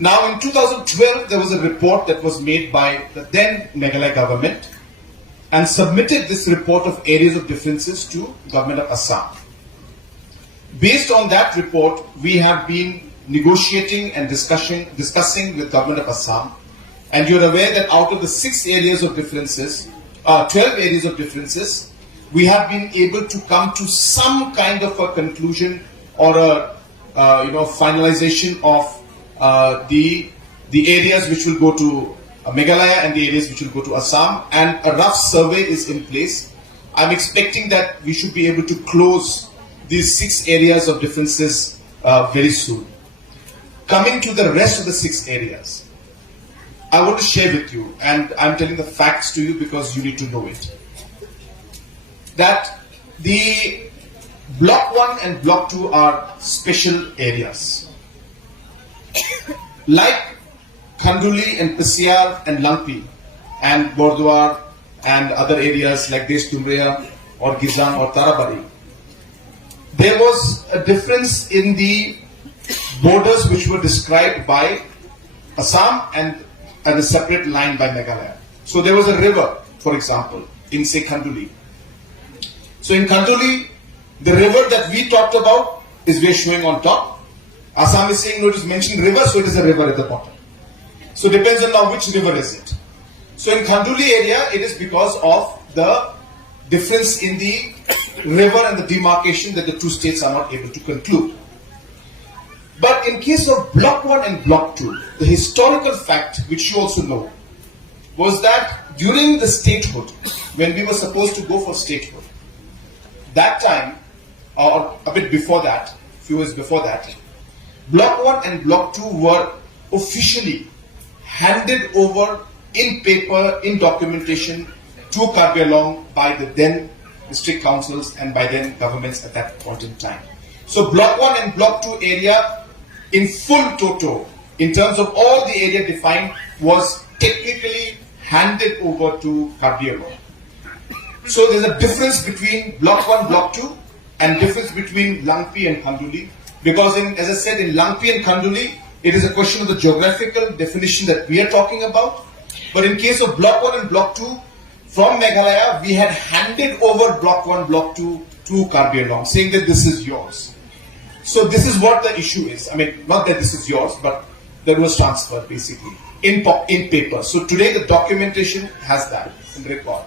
Now in 2012, there was a report that was made by the then Meghalaya government and submitted this report of areas of differences to government of Assam. Based on that report, we have been negotiating and discussing with government of Assam, and you're aware that out of the 12 areas of differences, we have been able to come to some kind of a conclusion or a finalization of the areas which will go to Meghalaya and the areas which will go to Assam, and a rough survey is in place. I'm expecting that we should be able to close these 6 areas of differences very soon. Coming to the rest of the 6 areas, I want to share with you, and I'm telling the facts to you because you need to know it, that the Block 1 and Block 2 are special areas. Like Khanduli and Pisiar and Langpi and Bordwar and other areas like Destumriya or Gizan or Tarabari, there was a difference in the borders which were described by Assam and a separate line by Meghalaya. So there was a river, for example, in say Khanduli. So in Khanduli, the river that we talked about is we're showing on top. Assam is saying no, it is mentioned river, so it is a river at the bottom. So depends on now which river is it. So in Khanduli area, it is because of the difference in the river and the demarcation that the 2 states are not able to conclude. But in case of Block 1 and Block 2, the historical fact, which you also know, was that during the statehood, when we were supposed to go for statehood, that time, or a bit before that, few years before that, Block 1 and Block 2 were officially handed over in paper, in documentation to Karbi by the then district councils and by then governments at that point in time. So Block 1 and Block 2 area in full toto, in terms of all the area defined, was technically handed over to Karbi. So there's a difference between Block 1, Block 2 and difference between Langpi and Khanduli, because as I said, in Langpi and Khanduli, it is a question of the geographical definition that we are talking about. But in case of Block 1 and Block 2, from Meghalaya, we had handed over Block 1, Block 2 to Karbi, saying that this is yours. So this is what the issue is. I mean, not that this is yours, but that was transferred basically in paper. So today the documentation has that in record.